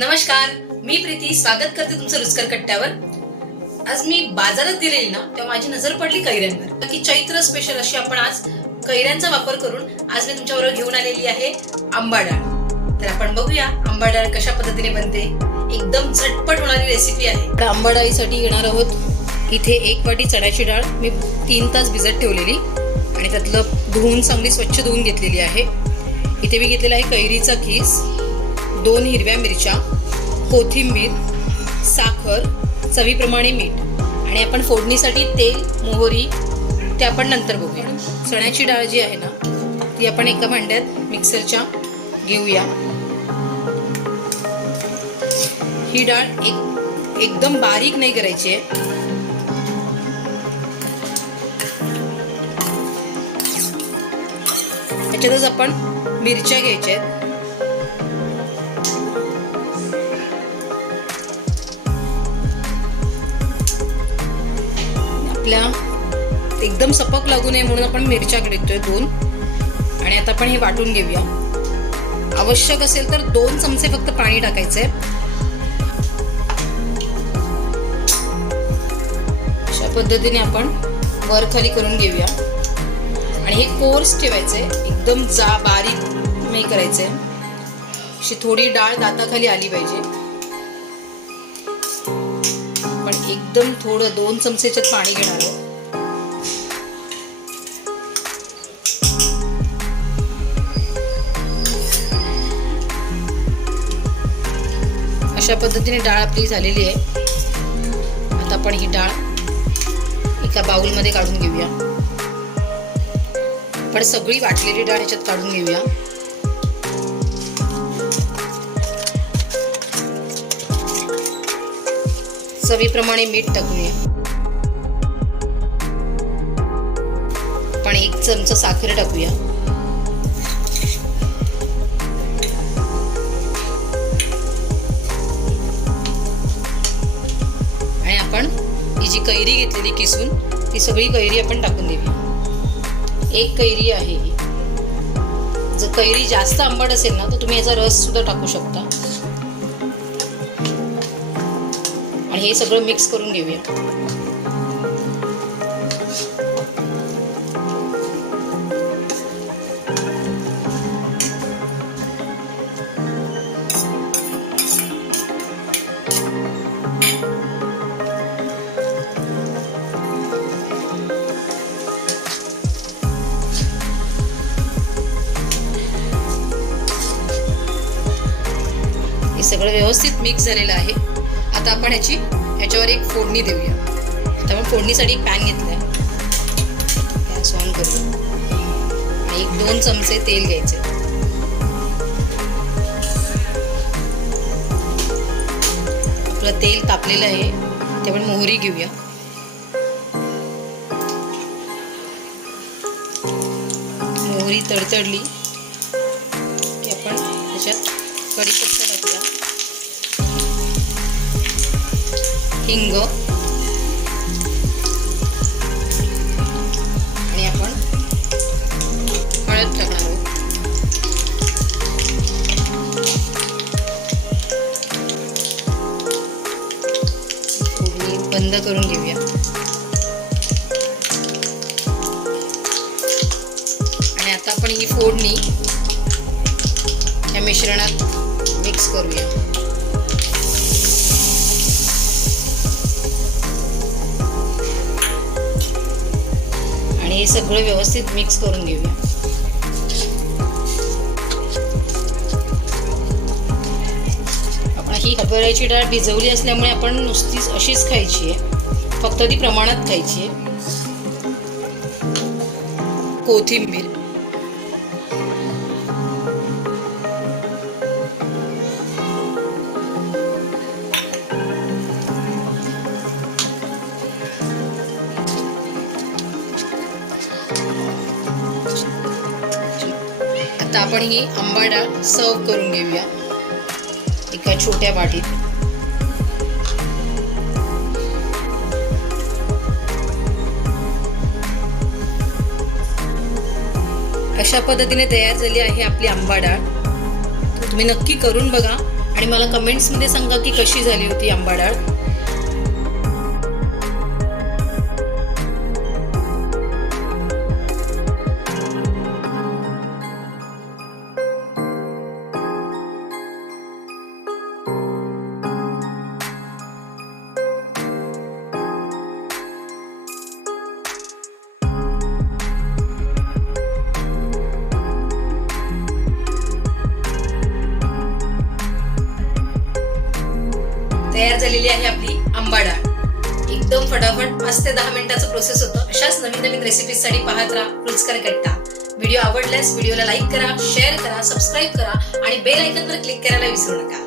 नमस्कार, मी प्रीती स्वागत करते तुमचं रुचकर कट्ट्यावर। आज मी बाजारात गेलेली ना तेव्हा माझी नजर पडली कैऱ्यांवर की चैत्र स्पेशल अशी आपण आज कैऱ्यांचा वापर करून आज मी तुमच्याबरोबर घेऊन आलेली आहे आंबा डाळ। तर आपण बघूया आंबा डाळ कशा पद्धतीने बनते। एकदम झटपट होणारी रेसिपी आहे। आंबा डाळीसाठी घेणार आहोत इथे 1 वाटी चण्याची डाळ मी 3 तास भिजत ठेवलेली आणि त्यातलं धुवून चांगली स्वच्छ धुवून घेतलेली आहे। इथे मी घेतलेला आहे कैरीचा किस, 2 हिरव्या मिरच्या, कोथिंबीर, साखर, चवीप्रमाणे मीठ आणि आपण फोडणीसाठी तेल, मोहरी ते आपण नंतर बघूया। चण्याची डाळ जी आहे ना ती आपण एका भांड्यात मिक्सरच्या घेऊया। ही डाळ एकदम बारीक नाही करायची आहे। त्याच्यातच आपण मिरच्या घ्यायच्या आहेत। आपल्या एकदम सपक लागू नये म्हणून आपण मिरच्या घेतोय 2 आणि आता आपण हे वाटून घेऊया। आवश्यक असेल तर 2 चमचे फक्त पाणी टाकायचंय। अशा पद्धतीने आपण वर खाली करून घेऊया आणि हे कोर्स ठेवायचंय, एकदम बारीक नाही करायचंय। अशी थोडी डाळ दाताखाली आली पाहिजे, पण एकदम थोडं 2 चमचेच्यात पाणी घेणार आहोत। अशा पद्धतीने डाळ आपली झालेली आहे। आता आपण ही डाळ एका बाउलमध्ये काढून घेऊया। आपण सगळी वाटलेली डाळ ह्याच्यात काढून घेऊया। चवीप्रमाणे मीठ टाकूया। आपण 1 चमचा साखर टाकूया। आणि आपण ही जी कैरी घेतलेली किसून ती सगळी कैरी आपण टाकून देऊया। 1 कैरी आहे ही। जर कैरी जास्त आंबट असेल ना तर तुम्ही याचा रस सुद्धा टाकू शकता। आणि हे सगळं मिक्स करून घेऊया। हे सगळं व्यवस्थित मिक्स झालेलं आहे। आता आपण ह्याच्यावर एक फोडणी देऊया। आता आपण फोडणीसाठी एक पॅन घेतलाय, गॅस ऑन करू आणि 1-2 चमचे तेल घ्यायचे। आपलं तेल तापलेलं आहे ते आपण मोहरी घेऊया। मोहरी तडतडली की आपण त्याच्यात कढीपत्ता टाकूया, हिंग आणि आपण हळद टाकणार आहोत। फोडणी बंद करून घेऊया आणि आता आपण ही फोडणी या मिश्रणात मिक्स करूया। हे सगळं व्यवस्थित मिक्स करून घेऊया। आपण ही हरभऱ्याची डाळ भिजवली असल्यामुळे आपण नुसतीच अशीच खायची आहे, फक्त ती प्रमाणात खायची आहे। कोथिंबीर, आता आपण ही आंबा डाळ सर्व करून घेऊया एका छोट्या वाटीत। अशा पद्धतीने तयार झाली आहे आपली आंबा डाळ। तुम्ही नक्की करून बघा आणि मला कमेंट्समध्ये सांगा की कशी झाली होती आंबा डाळ. तयार झालेली आहे आपली आंबा डाळ. एकदम फटाफट 5 ते 10 मिनिटाचं प्रोसेस होतं. अशाच नवीन नवीन रेसिपीजसाठी पाहत राहा रुचकर कट्टा. व्हिडिओ आवडल्यास व्हिडिओला लाईक करा, शेअर करा, सबस्क्राईब करा आणि बेल आयकॉनवर क्लिक करायला विसरू नका.